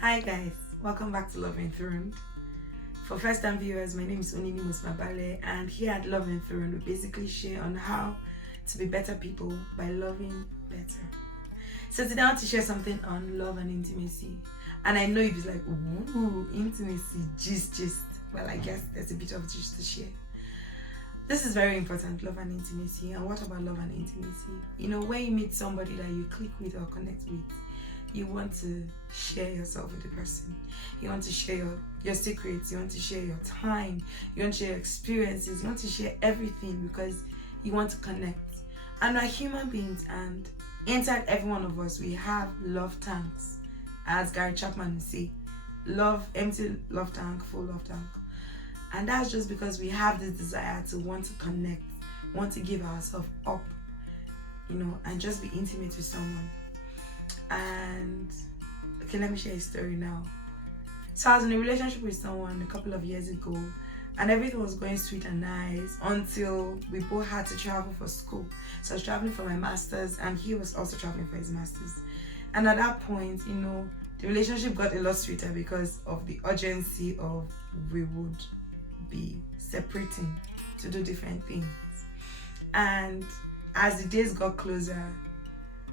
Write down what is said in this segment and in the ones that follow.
Hi guys, welcome back to Love Enthroned. For first time viewers, my name is Unini Mosimabale, and here at Love Enthroned we basically share on how to be better people by loving better. So today I want to share something on love and intimacy. And I know you'll be like, ooh, intimacy, gist. Well, I guess there's a bit of gist to share. This is very important, love and intimacy. And what about love and intimacy? You know, when you meet somebody that you click with or connect with, you want to share yourself with the person. You want to share your secrets. You want to share your time. You want to share your experiences. You want to share everything because you want to connect. And we're human beings, and inside every one of us, we have love tanks. As Gary Chapman would say, love, empty love tank, full love tank. And that's just because we have this desire to want to connect, want to give ourselves up, and just be intimate with someone. And okay, let me share a story now. So I was in a relationship with someone a couple of years ago, and everything was going sweet and nice until we both had to travel for school. So I was traveling for my master's, and he was also traveling for his master's. And at that point, the relationship got a lot sweeter because of the urgency of we would be separating to do different things. And as the days got closer,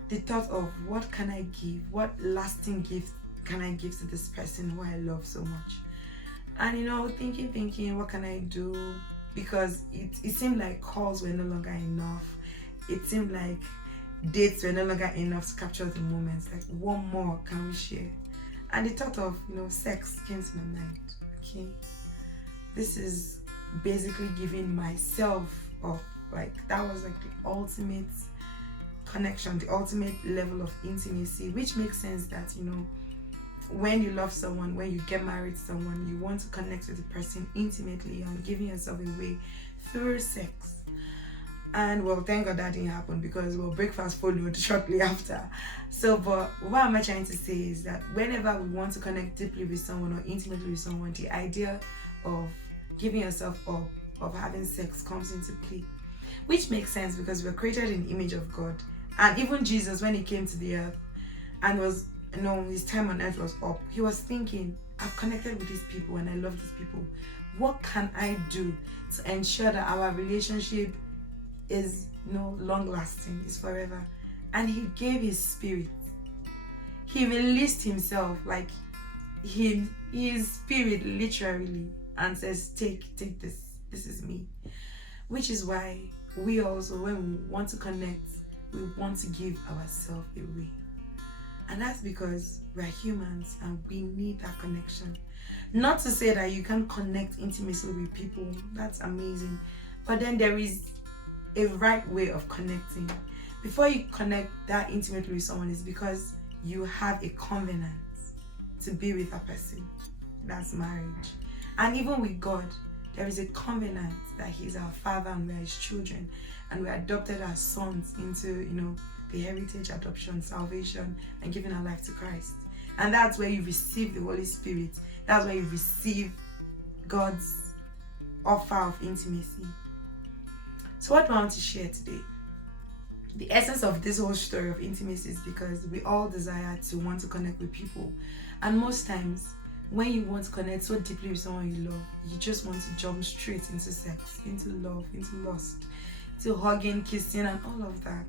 the thought of what can I give, what lasting gift can I give to this person who I love so much, and thinking what can I do, because it seemed like calls were no longer enough. It seemed like dates were no longer enough to capture the moments. Like, what more can we share? And the thought of sex came to my mind. Okay, this is basically giving myself up. Like, that was like the ultimate connection, the ultimate level of intimacy, which makes sense that when you love someone, when you get married to someone, you want to connect with the person intimately and giving yourself away through sex. And well, thank God that didn't happen, because breakfast followed shortly after. So, but what am I trying to say is that whenever we want to connect deeply with someone or intimately with someone, the idea of giving yourself up, of having sex, comes into play, which makes sense because we're created in the image of God. And even Jesus, when he came to the earth and his time on earth was up, he was thinking, I've connected with these people and I love these people. What can I do to ensure that our relationship is long lasting, is forever? And he gave his spirit. He released himself, like his spirit literally, and says, take this. This is me. Which is why we also, when we want to connect, we want to give ourselves away. And that's because we're humans and we need that connection. Not to say that you can't connect intimately with people, that's amazing. But then there is a right way of connecting. Before you connect that intimately with someone, is because you have a covenant to be with a person. That's marriage. And even with God, there is a covenant that he's our father and we're his children, and we're adopted as sons into the heritage, adoption, salvation, and giving our life to Christ. And that's where you receive the Holy Spirit. That's where you receive God's offer of intimacy. So what do I want to share today? The essence of this whole story of intimacy is because we all desire to want to connect with people, and most times when you want to connect so deeply with someone you love, you just want to jump straight into sex, into love, into lust, into hugging, kissing, and all of that.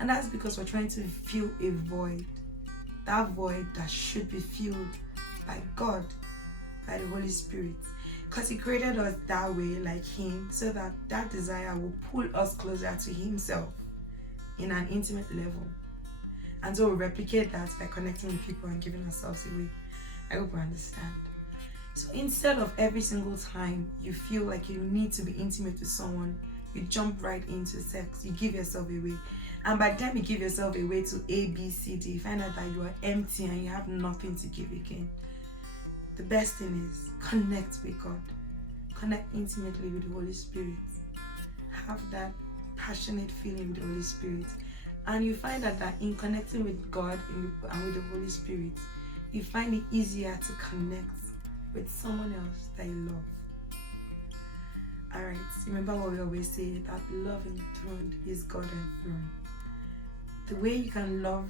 And that's because we're trying to fill a void. That void that should be filled by God, by the Holy Spirit. Because he created us that way, like him, so that that desire will pull us closer to himself in an intimate level. And so we replicate that by connecting with people and giving ourselves away. I hope you understand. So instead of every single time you feel like you need to be intimate with someone, you jump right into sex, you give yourself away. And by the time you give yourself away to A, B, C, D, you find out that you are empty and you have nothing to give again. The best thing is connect with God. Connect intimately with the Holy Spirit. Have that passionate feeling with the Holy Spirit. And you find that in connecting with God and with the Holy Spirit, you find it easier to connect with someone else that you love. Alright, remember what we always say, that love enthroned is God enthroned. The way you can love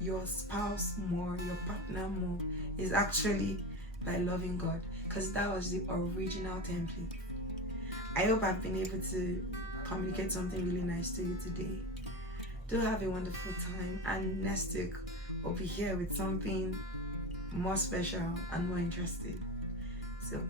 your spouse more, your partner more, is actually by loving God, because that was the original template. I hope I've been able to communicate something really nice to you today. Do have a wonderful time, and next week we'll be here with something more special and more interesting. So